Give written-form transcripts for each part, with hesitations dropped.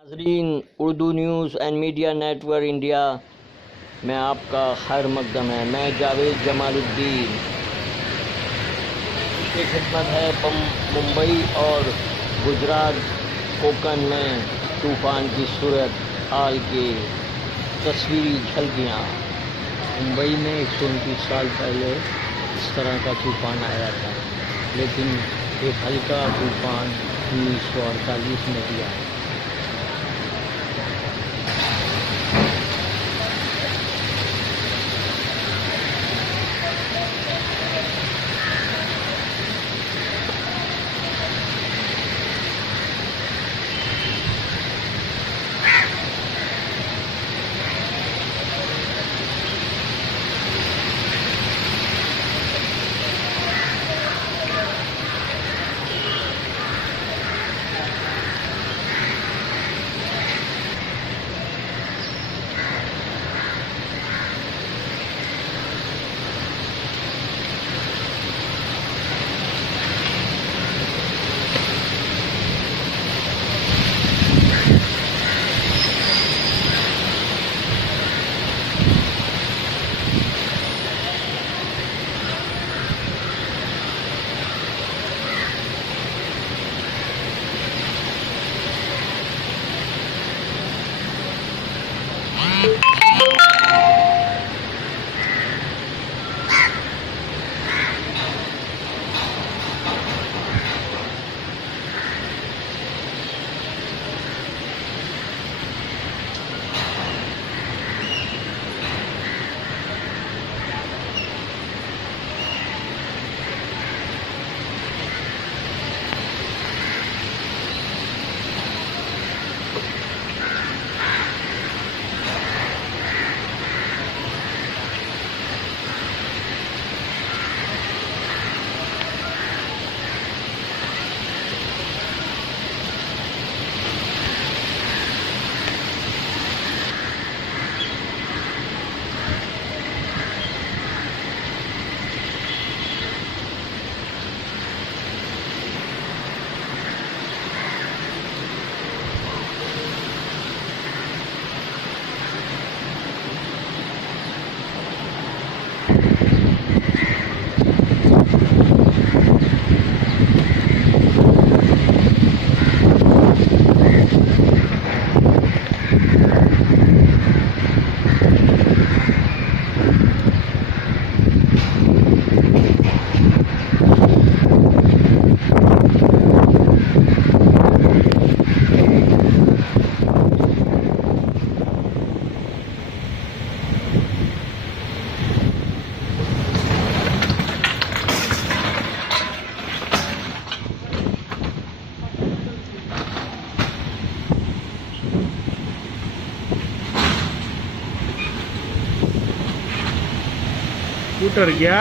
नाजरीन, Urdu news and media network India में आपका खैर मकदम है। मैं जावेद जमालुद्दीन की खिदमत है। मुंबई और गुजरात कोंकण में तूफ़ान की सूरत हाल की तस्वीरी झलकियाँ। मुंबई में 129 साल पहले इस तरह का तूफ़ान आया था, लेकिन एक हल्का तूफ़ान 1948 में भी आया। स्कूटर गया,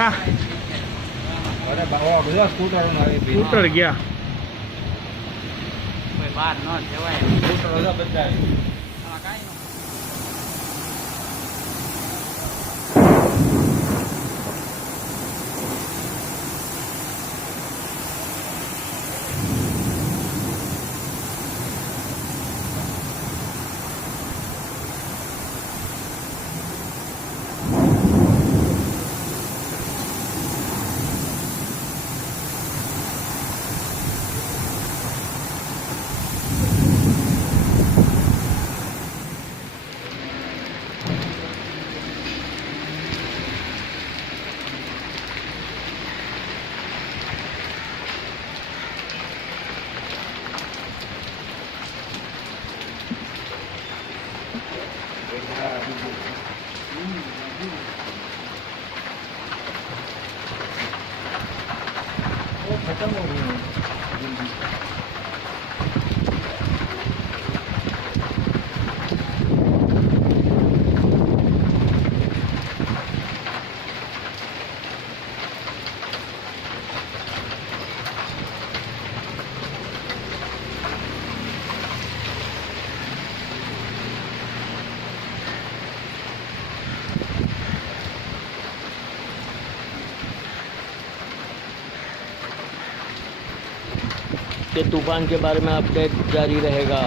स्कूटर गया। બહાર ન જવાય स्कूटर બધા કાંઈ ન खत्म हो गई। के तूफ़ान के बारे में अपडेट जारी रहेगा।